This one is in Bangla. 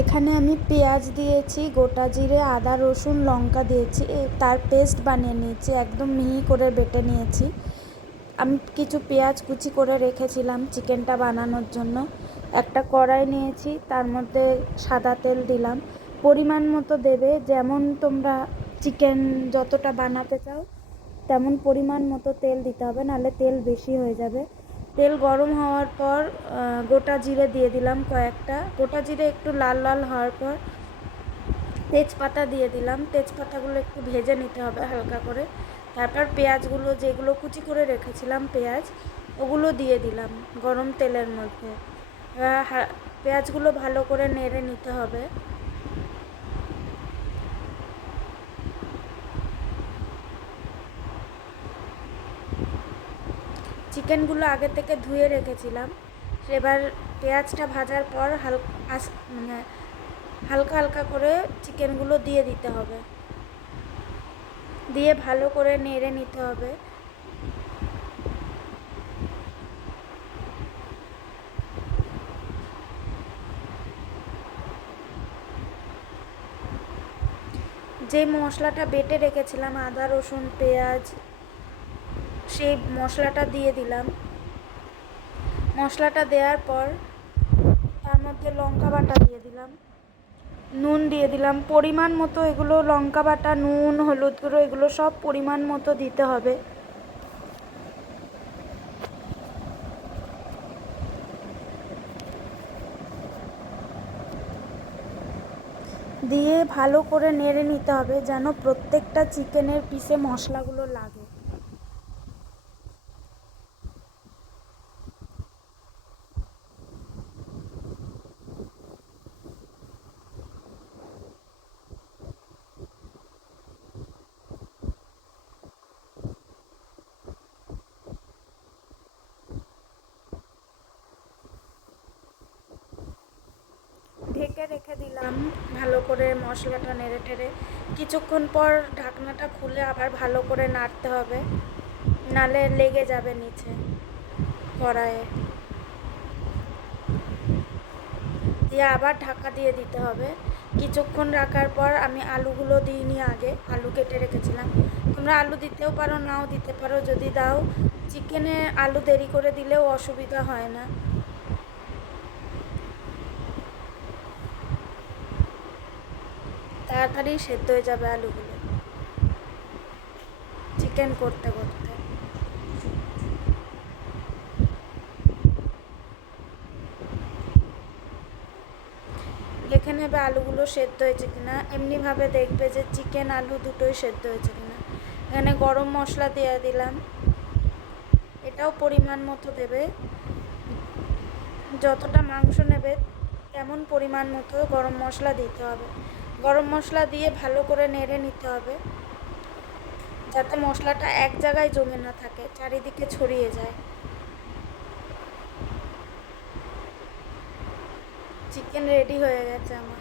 এখানে আমি পেঁয়াজ দিয়েছি, গোটা জিরে, আদা, রসুন, লঙ্কা দিয়েছি, তার পেস্ট বানিয়ে নিয়েছি, একদম মিহি করে বেটে নিয়েছি। আমি কিছু পেঁয়াজ কুচি করে রেখেছিলাম চিকেনটা বানানোর জন্য। একটা কড়াই নিয়েছি, তার মধ্যে সাদা তেল দিলাম, পরিমাণ মতো দেবে, যেমন তোমরা চিকেন যতটা বানাতে চাও তেমন পরিমাণ মতো তেল দিতে হবে, নাহলে তেল বেশি হয়ে যাবে। তেল গরম হওয়ার পর গোটা জিরে দিয়ে দিলাম কয়েকটা, গোটা জিরে একটু লাল লাল হওয়ার পর তেজপাতা দিয়ে দিলাম, তেজপাতাগুলো একটু ভেজে নিতে হবে হালকা করে। তারপর পেঁয়াজগুলো যেগুলো কুচি করে রেখেছিলাম পেঁয়াজ, ওগুলো দিয়ে দিলাম গরম তেলের মধ্যে। পেঁয়াজগুলো ভালো করে নেড়ে নিতে হবে। চিকেনগুলো আগে থেকে ধুয়ে রেখেছিলাম। এবার পেঁয়াজটা ভাজার পর মানে হালকা হালকা করে চিকেনগুলো দিয়ে দিতে হবে, দিয়ে ভালো করে নেড়ে নিতে হবে। যে মশলাটা বেটে রেখেছিলাম আদা রসুন পেঁয়াজ, সেই মশলাটা দিয়ে দিলাম। মশলাটা দেওয়ার পর তার মধ্যে লঙ্কা বাটা দিয়ে দিলাম, নুন দিয়ে দিলাম পরিমাণ মতো। এগুলো লঙ্কা বাটা, নুন, হলুদ গুঁড়ো এগুলো সব পরিমাণ মতো দিতে হবে। দিয়ে ভালো করে নেড়ে নিতে হবে যেন প্রত্যেকটা চিকেনের পিসে মশলাগুলো লাগে। ঢেকে রেখে দিলাম ভালো করে মশলাটা নেড়ে টেড়ে। কিছুক্ষণ পর ঢাকনাটা খুলে আবার ভালো করে নাড়তে হবে, নালে লেগে যাবে নিচে কড়াইয়ে। দিয়ে আবার ঢাকা দিয়ে দিতে হবে। কিছুক্ষণ রাখার পর আমি আলুগুলো দিইনি, আগে আলু কেটে রেখেছিলাম। তোমরা আলু দিতেও পারো, নাও দিতে পারো। যদি দাও, চিকেনে আলু দেরি করে দিলেও অসুবিধা হয় না, তাড়াতাড়ি সেদ্ধ হয়ে যাবে আলুগুলো চিকেন করতে করতে। দেখে নেবে আলুগুলো সেদ্ধ হয়েছে কিনা, এমনিভাবে দেখবে যে চিকেন আলু দুটোই সেদ্ধ হয়েছে কিনা। এখানে গরম মশলা দিয়ে দিলাম, এটাও পরিমাণ মতো দেবে। যতটা মাংস নেবে তেমন পরিমাণ মতো গরম মশলা দিতে হবে। গরম মশলা দিয়ে ভালো করে নেড়ে নিতে হবে যাতে মশলাটা এক জায়গায় জমে না থাকে, চারিদিকে ছড়িয়ে যায়। চিকেন রেডি হয়ে গেছে আমার।